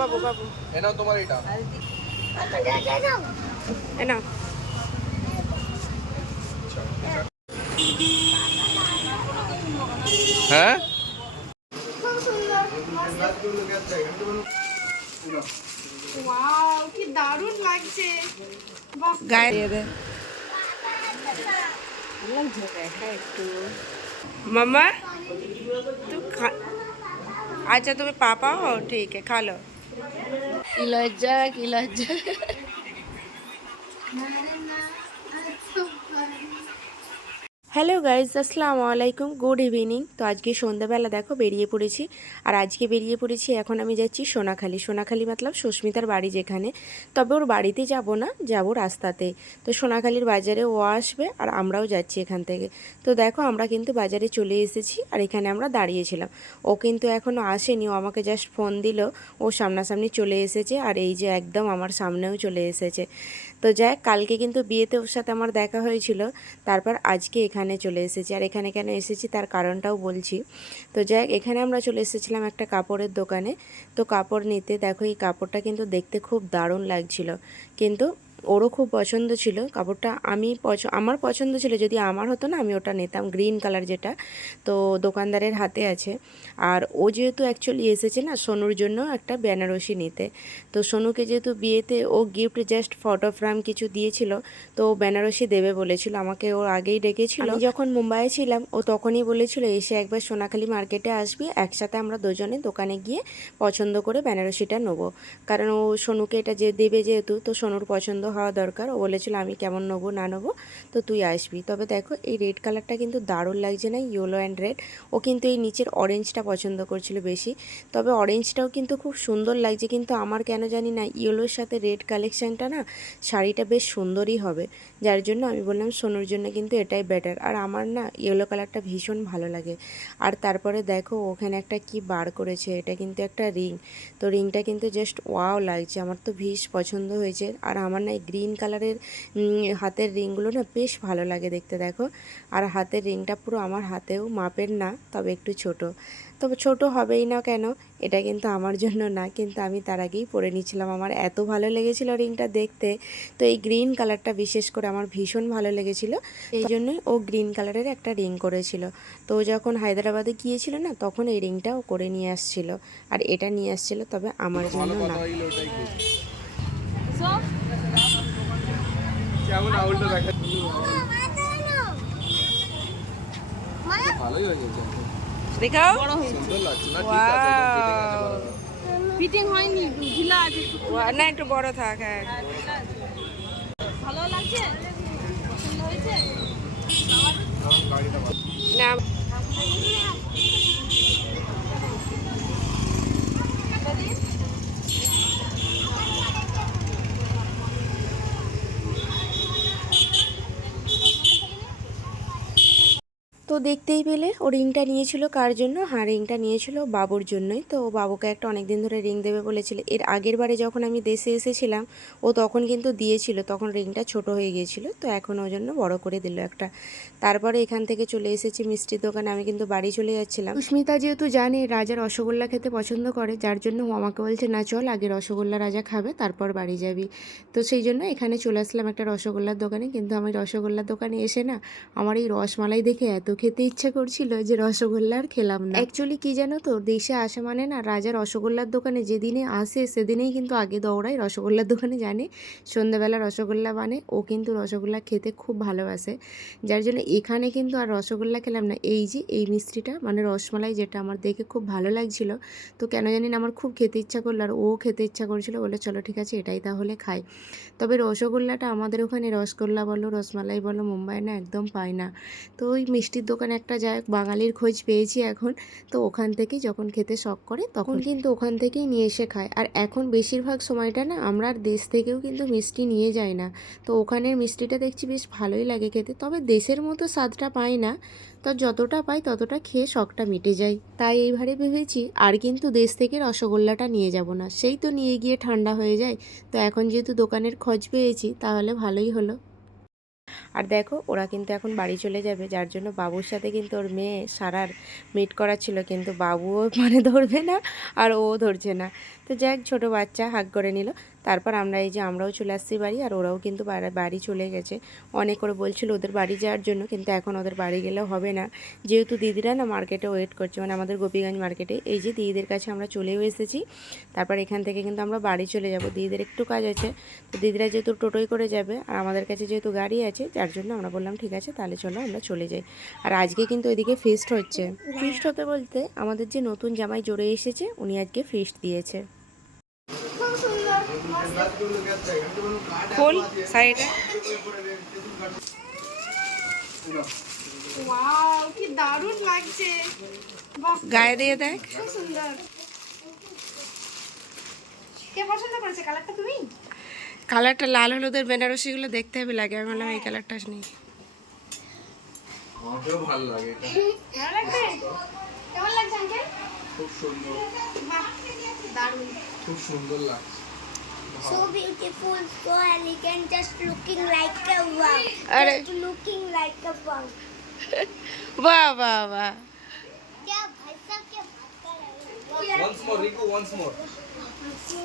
বাবু বাবু এনাও তোমার এটা এনা হ্যাঁ ওয়াও কি দারুণ লাগছে গায়ে দিয়ে দে লাগছে দেখা একটু मम्मा तू खा अच्छा तुम्हें पापा हो ठीक है खा लो की लज्जा হ্যালো গাইজ আসসালামু আলাইকুম গুড ইভিনিং। তো আজকে সন্ধ্যাবেলা দেখো বেরিয়ে পড়েছি, আর আজকে বেরিয়ে পড়েছি এখন আমি যাচ্ছি সোনাখালি মতলব সুস্মিতার বাড়ি যেখানে, তবে ওর বাড়িতে যাব না, যাব রাস্তাতে। তো সোনাখালির বাজারে ও আসবে আর আমরাও যাচ্ছি এখান থেকে। তো দেখো আমরা কিন্তু বাজারে চলে এসেছি আর এখানে আমরা দাঁড়িয়েছিলাম। ও কিন্তু এখনও আসেনি, ও আমাকে জাস্ট ফোন দিল, ও সামনাসামনি চলে এসেছে আর এই যে একদম আমার সামনেও চলে এসেছে। তো যাই কালকে কিন্তু বিয়েতে ওর সাথে আমার দেখা হয়েছিল, তারপর আজকে এখানে চলে এসেছি। আর এখানে কেন এসেছি তার কারণটাও বলছি। তো যাই এখানে আমরা চলে এসেছিলাম একটা কাপড়ের দোকানে। তো কাপড় নিতে দেখো এই কাপড়টা কিন্তু দেখতে খুব দারুণ লাগছিল, কিন্তু ওরও খুব পছন্দ ছিল কাপড়টা। আমার পছন্দ ছিল, যদি আমার হতো না আমি ওটা নিতাম, গ্রিন কালার যেটা। তো দোকানদারের হাতে আছে। আর ও যেহেতু অ্যাকচুয়ালি এসেছে না সোনুর জন্য একটা বেনারসি নিতে, তো সোনুকে যেহেতু বিয়েতে ও গিফট জাস্ট ফটো ফ্রেম কিছু দিয়েছিল, তো ও বেনারসি দেবে বলেছিল আমাকে, ওর আগেই ডেকেছিল। আমি যখন মুম্বাইয়ে ছিলাম ও তখনই বলেছিল এসে একবার সোনাখালি মার্কেটে আসবি, একসাথে আমরা দুজনে দোকানে গিয়ে পছন্দ করে বেনারসিটা নেবো। কারণ ও সোনুকে এটা যে দেবে যেহেতু, তো সোনুর পছন্দ হওয়া দরকার। ও বলেছিল আমি কেমন নেবো না নেবো তো তুই আসবি। তবে দেখো এই রেড কালারটা কিন্তু দারুণ লাগছে না, ইয়েলো অ্যান্ড রেড। ও কিন্তু এই নিচের অরেঞ্জটা পছন্দ করছিল বেশি, তবে অরেঞ্জটাও কিন্তু খুব সুন্দর লাগছে, কিন্তু আমার কেন জানি না ইয়েলোর সাথে রেড কালেকশানটা না শাড়িটা বেশ সুন্দরই হবে, যার জন্য আমি বললাম সোনুর জন্য কিন্তু এটাই বেটার। আর আমার না ইয়েলো কালারটা ভীষণ ভালো লাগে। আর তারপরে দেখো ওখানে একটা কি বার করেছে, এটা কিন্তু একটা রিং। তো রিংটা কিন্তু জাস্ট ওয়াও লাগছে, আমার তো ভীষ পছন্দ হয়েছে। আর আমার না এই গ্রিন কালারের হাতের রিংগুলো না বেশ ভালো লাগে দেখতে দেখো। আর হাতের রিংটা পুরো আমার হাতেও মাপের না, তবে একটু ছোট। তবে ছোট হবেই না কেন, এটা কিন্তু আমার জন্য না, কিন্তু আমি তার আগেই পরে নিয়েছিলাম, আমার এত ভালো লেগেছিল রিংটা দেখতে। তো এই গ্রিন কালারটা বিশেষ করে আমার ভীষণ ভালো লেগেছিল, এই জন্যই ও গ্রিন কালারের একটা রিং করেছিল। তো যখন হায়দ্রাবাদে গিয়েছিল না তখন এই রিংটা ও করে নিয়ে আসছিল, আর এটা নিয়ে আসছিল, তবে আমার জন্য না। ভালোই হয়ে গেছে, দেখাও সুন্দর লাগছে না? ঠিক আছে, ওয়াও ফিটিং হয়নি, ঢিলা আছে একটু। না একটু বড় থাক। হ্যাঁ ভালো লাগছে, সুন্দর হয়েছে। না তো দেখতেই পেলে ও রিংটা নিয়েছিল কার জন্য, হ্যাঁ রিংটা নিয়েছিল বাবুর জন্যই। তো ও বাবুকে একটা অনেক দিন ধরে রিং দেবে বলেছিল। এর আগের বারে যখন আমি দেশে এসেছিলাম ও তখন কিন্তু দিয়েছিল, তখন রিংটা ছোট হয়ে গিয়েছিল, তো এখন ওর জন্য বড় করে দিল একটা। তারপরে এখান থেকে চলে এসেছি মিষ্টির দোকানে, আমি কিন্তু বাড়ি চলে যাচ্ছিলাম। সুস্মিতা যেহেতু জানে রাজা রসগোল্লা খেতে পছন্দ করে, যার জন্য ও আমাকে বলছে না চল আগে রসগোল্লা রাজা খাবে তারপর বাড়ি যাবি। তো সেই জন্য এখানে চলে আসলাম একটা রসগোল্লার দোকানে, কিন্তু আমি রসগোল্লার দোকানে এসে না আমার এই রসমালাই দেখে এত খেতে ইচ্ছা করছিল যে রসগোল্লা আর খেলাম না। অ্যাকচুয়ালি কি জানো তো, দেশে আসা মানে না রাজা রসগোল্লার দোকানে যেদিনে আসে সেদিনেই কিন্তু আগে দৌড়ায় রসগোল্লার দোকানে, জানে সন্ধ্যাবেলা রসগোল্লা বানে। ও কিন্তু রসগোল্লা খেতে খুব ভালোবাসে, যার জন্য এখানে কিন্তু আর রসগোল্লা খেলাম না। এই যে এই মিষ্টিটা মানে রসমালাই, যেটা আমার দেখে খুব ভালো লাগছিল, তো কেন জানি না আমার খুব খেতে ইচ্ছা করলো, আর ও খেতে ইচ্ছা করছিল, বলে চলো ঠিক আছে এটাই তাহলে খাই। তবে রসগোল্লাটা আমাদের ওখানে রসগোল্লা বলো রসমালাই বলো মুম্বাই না একদম পায় না। তো ওই মিষ্টির দোকানে একটা যায় বাঙালির খোঁজ পেয়েছি এখন, তো ওখান থেকে যখন খেতে শখ করে তখন কিন্তু ওখান থেকেই নিয়ে এসে খায়। আর এখন বেশিরভাগ সময়টা না আমরা আর দেশ থেকেও কিন্তু মিষ্টি নিয়ে যাই না, তো ওখানের মিষ্টিটা দেখছি বেশ ভালোই লাগে খেতে, তবে দেশের মতো স্বাদটা পাই না। তো যতটা পাই ততটা খেয়ে শখটা মিটে যায়, তাই এইবারে ভেবেছি আর কিন্তু দেশ থেকে রসগোল্লাটা নিয়ে যাব না, সেই তো নিয়ে গিয়ে ঠান্ডা হয়ে যায়। তো এখন যেহেতু দোকানের খোঁজ পেয়েছি তাহলে ভালোই হলো। আর দেখো ওরা কিন্তু এখন বাড়ি চলে যাবে, যার জন্য বাবুর সাথে কিন্তু ওর মেয়ে সারার মিট করা ছিল, কিন্তু বাবুও মানে ধরবে না আর ও ধরছে না। তো যাক, ছোটো বাচ্চা হাগ করে নিল। তারপর আমরাও চলে আসছি বাড়ি, আর ওরাও কিন্তু বাড়ি চলে গেছে। অনেক করে বলছিল ওদের বাড়ি যাওয়ার জন্য, কিন্তু এখন ওদের বাড়ি গেলেও হবে না, যেহেতু দিদিরা না মার্কেটে ওয়েট করছে, মানে আমাদের গোপীগঞ্জ মার্কেটে। এই যে দিদিদের কাছে আমরা চলেও এসেছি। তারপর এখান থেকে কিন্তু আমরা বাড়ি চলে যাব, দিদিদের একটু কাজ আছে। তো দিদিরা যেহেতু টোটোই করে যাবে আর আমাদের কাছে যেহেতু গাড়ি আছে, যার জন্য আমরা বললাম ঠিক আছে তাহলে চলো আমরা চলে যাই। আর আজকে কিন্তু ওইদিকে ফিস্ট হচ্ছে। ফিস্ট হতে বলতে আমাদের যে নতুন জামাই জোরে এসেছে, উনি আজকে ফিস্ট দিয়েছে। ফুল সাইডে ওয়াও, কি দারুণ লাগছে। বাহ, গায়ে দিয়ে দেখ। খুব সুন্দর। কে পছন্দ করেছে কালারটা? তুমি? কালারটা লাল হলুদের বেনারসিগুলো দেখতে হবে লাগে, আমি বললাম এই কালারটা নেই। আমাকেও ভালো লাগে এটা। ভালো লাগছে? কেমন লাগছে আঙ্কেল? খুব সুন্দর, বাহ, দারুণ। খুব সুন্দর লাগছে। So beautiful, so elegant, just looking like a wow. अरे। Just looking like a wow. वाह वाह वाह। क्या भाई साहब क्या बात कर रहे हो? Once more, Riku, once more. So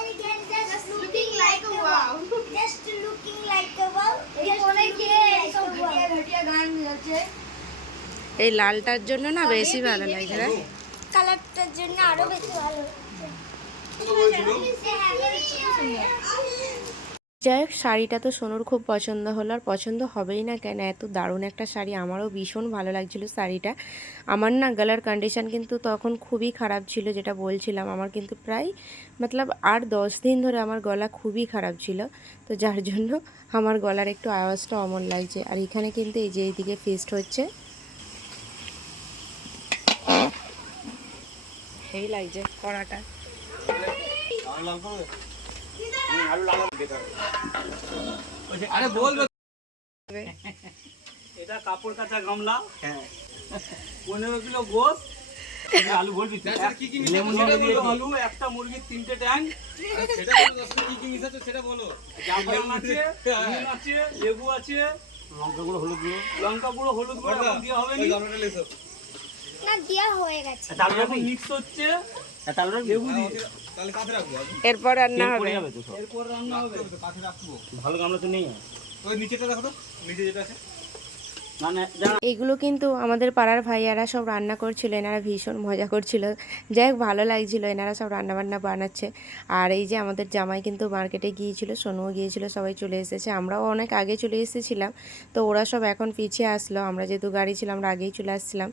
elegant, just looking like a wow. Just looking like a wow. Just looking like a wow. ঘটিয়া গান যাচ্ছে। এই লালটার জন্য না বেশি ভালো লাগছে রে। কালারটার জন্য আরো বেশি ভালো যাই হোক, শাড়িটা তো সোনুর খুব পছন্দ হলো, আর পছন্দ হবেই না কেন, এত দারুণ একটা শাড়ি। আমারও ভীষণ ভালো লাগছিল শাড়িটা। আমার না গলার কন্ডিশন কিন্তু তখন খুবই খারাপ ছিল, যেটা বলছিলাম। আমার কিন্তু প্রায় মতলব 8-10 দিন ধরে আমার গলা খুবই খারাপ ছিল, তো যার জন্য আমার গলার একটু আওয়াজটা অমন লাগছে। আর এখানে কিন্তু এই যে এইদিকে ফিস্ট হচ্ছে, এই লাগছে কড়াটা। আরে বলবে এটা কাপড় কাচা গামলা, 15 কিলো গোস, আলু বলবি কি কি লেমন মিশাচ্ছে সেটা বলো। আলু, একটা মুরগির 3টে ট্যাঙ্ক, সেটা বলো, দশ কি কি মিশাচ্ছে সেটা বলো। জাফরান আছে, নুন আছে, লেবু আছে, লঙ্কা গুঁড়ো হলুদ গুঁড়ো এখন দেওয়া হবে ওই নি, গামলাটা লেসো। না দেওয়া হয়ে গেছে এখন মিক্স হচ্ছে লেবু দিয়ে, তাহলে কাছে রাখবো আগে। এরপর রান্না হবে। এরপর রান্না হবে। তো কাছে রাখবো। ভালো গামলা তো নেই, ওই নিচেটা দেখো তো, নিচে যেটা আছে। না না জানা এইগুলো কিন্তু আমাদের পাড়ার ভাইয়ারা সব রান্না করছিল, এনারা ভীষণ মজা করছিল। যাই হোক, ভালো লাগছিল, এনারা সব রান্নাবান্না বানাচ্ছে। আর এই যে আমাদের জামাই কিন্তু মার্কেটে গিয়েছিল, সোনুও গিয়েছিল, সবাই চলে এসেছে। আমরাও অনেক আগে চলে এসেছিলাম, তো ওরা সব এখন পিছিয়ে আসলো। আমরা যেহেতু গাড়ি ছিল আমরা আগেই চলে আসছিলাম।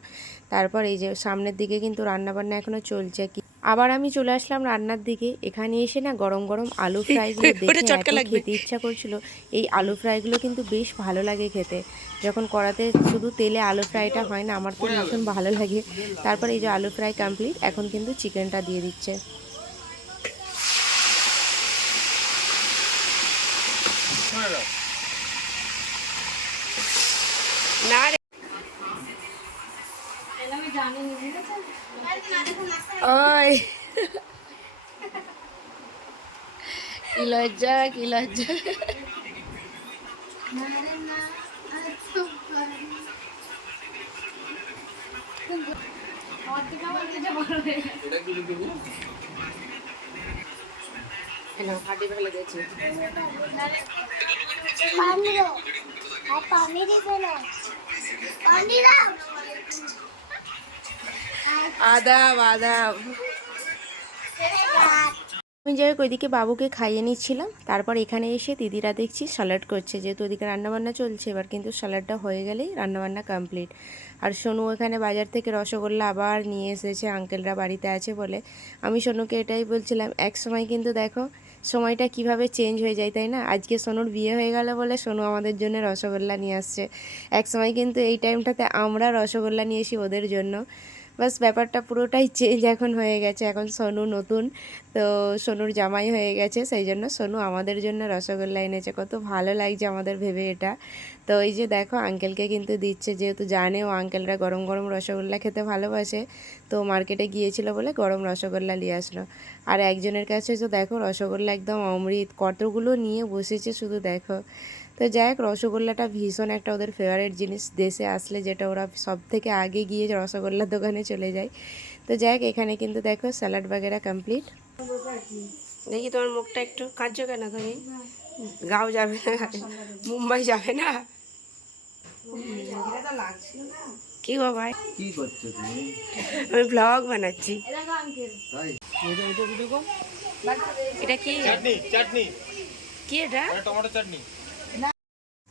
তারপর এই যে সামনের দিকে কিন্তু রান্নাবান্না এখনও চলছে। আবার আমি চলে আসলাম রান্নার দিকে। এখানে এসে না গরম গরম আলু ফ্রাইগুলো দেখে এত খেতে ইচ্ছা করছিল। এই আলু ফ্রাইগুলো কিন্তু বেশ ভালো লাগে খেতে, যখন কড়াতে শুধু তেলে আলু ফ্রাইটা হয় না, আমার তো ভীষণ ভালো লাগে। তারপর এই যে আলু ফ্রাই কমপ্লিট, এখন কিন্তু চিকেনটা দিয়ে দিচ্ছে। না রে, আমি জানি না, ঠিক আছে? ওই কি লজ্জা, কি লজ্জা। আমার থেকে আমার যেটা বড় হয়ে গেছে। এটা কি লিখবি? হাঁটি ফেলে দিয়েছি। পানি দাও আর পানি দিবে না পানি দাও আদাব আদাব। আমি যাই হোক ওইদিকে বাবুকে খাইয়ে নিচ্ছিলাম। তারপর এখানে এসে দিদিরা দেখছি স্যালাড করছে, যেহেতু ওদিকে রান্নাবান্না চলছে। এবার কিন্তু স্যালাডটা হয়ে গেলেই রান্নাবান্না কমপ্লিট। আর সোনু এখানে বাজার থেকে রসগোল্লা আবার নিয়ে এসেছে, আঙ্কেলরা বাড়িতে আছে বলে। আমি সোনুকে এটাই বলছিলাম, এক সময় কিন্তু দেখো সময়টা কিভাবে চেঞ্জ হয়ে যায়, তাই না? আজকে সোনুর বিয়ে হয়ে গেল বলে সোনু আমাদের জন্য রসগোল্লা নিয়ে আসছে। এক সময় কিন্তু এই টাইমটাতে আমরা রসগোল্লা নিয়ে আসি ওদের জন্য। বাস ব্যাপারটা পুরোটাই চেঞ্জ এখন হয়ে গেছে। এখন সোনু নতুন, তো সোনুর জামাই হয়ে গেছে, সেই জন্য সোনু আমাদের জন্য রসগোল্লা এনেছে। কত ভালো লাগছে আমাদের ভেবে এটা। তো এই যে দেখো আঙ্কেলকে কিন্তু দিচ্ছে, যেহেতু জানে ও আঙ্কেলরা গরম গরম রসগোল্লা খেতে ভালোবাসে, তো মার্কেটে গিয়েছিল বলে গরম রসগোল্লা নিয়ে আসলো। আর একজনের কাছে তো দেখো রসগোল্লা একদম অমৃত, কতগুলো নিয়ে বসেছে শুধু দেখো। তো যাই হোক, রসগোল্লাটা ভীষণ একটা ওদের ফেভারিট জিনিস, দেশে আসলে যেটা ওরা সব থেকে আগে গিয়ে রসগোল্লার দোকানে চলে যায়। তো যাই হোক, এখানে কিন্তু দেখো স্যালাড বাগেরা কমপ্লিট। দেখি তোমার মুখটা একটু কাঁদছো কেন তুমি? গাও যাবে না, মুম্বাই যাবে না? কি গো ভাই, কি করছো তুমি? আমি ব্লগ বানাচ্ছি। এরকম আঙ্কেল তাই এটা কি চাটনি চাটনি কি এটা? টমেটো চাটনি।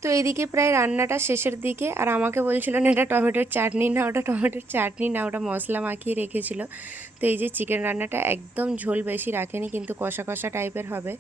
তো এদিকে প্রায় রান্নাটা শেষের দিকে, আর আমাকে বলছিল না এটা টমেটোর চাটনি না, ওটা টমেটোর চাটনি না, ওটা মশলা মাখিয়ে রেখেছিল। তো এই যে চিকেন রান্নাটা একদম ঝোল বেশি রাখেনি, কিন্তু কষা কষা টাইপের হবে।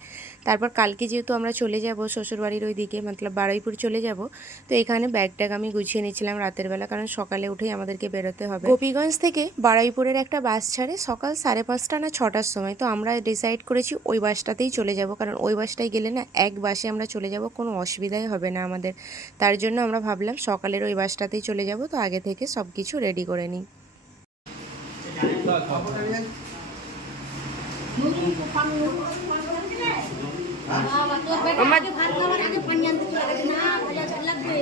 তারপর কালকে যেহেতু আমরা চলে যাব শ্বশুরবাড়ির ওই দিকে, মতলব বারুইপুর চলে যাব, তো এখানে ব্যাগ ট্যাগ আমি গুছিয়ে নিয়েছিলাম রাতের বেলা, কারণ সকালে উঠেই আমাদেরকে বেরোতে হবে। গোপীগঞ্জ থেকে বারুইপুরের একটা বাস ছাড়ে সকাল 5:30 না 6টার সময়। তো আমরা ডিসাইড করেছি ওই বাসটাতেই চলে যাব, কারণ ওই বাসটায় গেলে না এক বাসে আমরা চলে যাব, কোনো অসুবিধাই হবে না আমাদের। তার জন্য আমরা ভাবলাম সকালের ওই বাসটাতেই চলে যাব, তো আগে থেকে সব কিছু রেডি করে নিই। তোর বেটা ভাত খাওয়ার আগে পানি আনতে চলে গেছে না, ভালো লাগবে।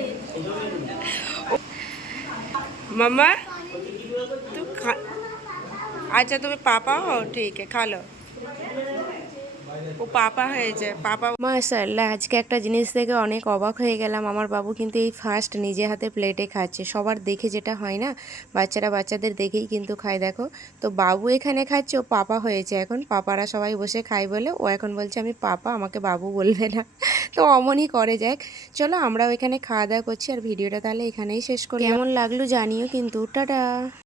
मम्मा तू खा, अच्छा तुम्हें पापा हो, ठीक है खा लो। ও পাপা হয়েছে, পাপা। মাশাআল্লাহ, আজকে একটা জিনিস দেখে অনেক অবাক হয়ে গেলাম। আমার বাবু কিন্তু এই ফার্স্ট নিজে হাতে প্লেটে খাচ্ছে। সবার দেখে যেটা হয় না, বাচ্চারা বাচ্চাদের দেখেই কিন্তু খায়। দেখো, তো বাবু এখানে খাচ্ছে, ও পাপা হয়েছে এখন। পাপারা সবাই বসে খায় বলে ও এখন বলছে আমি পাপা, আমাকে বাবু বলবে না। তো অমনই করে। যাক, চলো আমরাও এখানে খাওয়া দাওয়া করছি, আর ভিডিওটা তাহলে এখানেই শেষ করি। কেমন লাগলো জানিও কিন্তু। টাটা।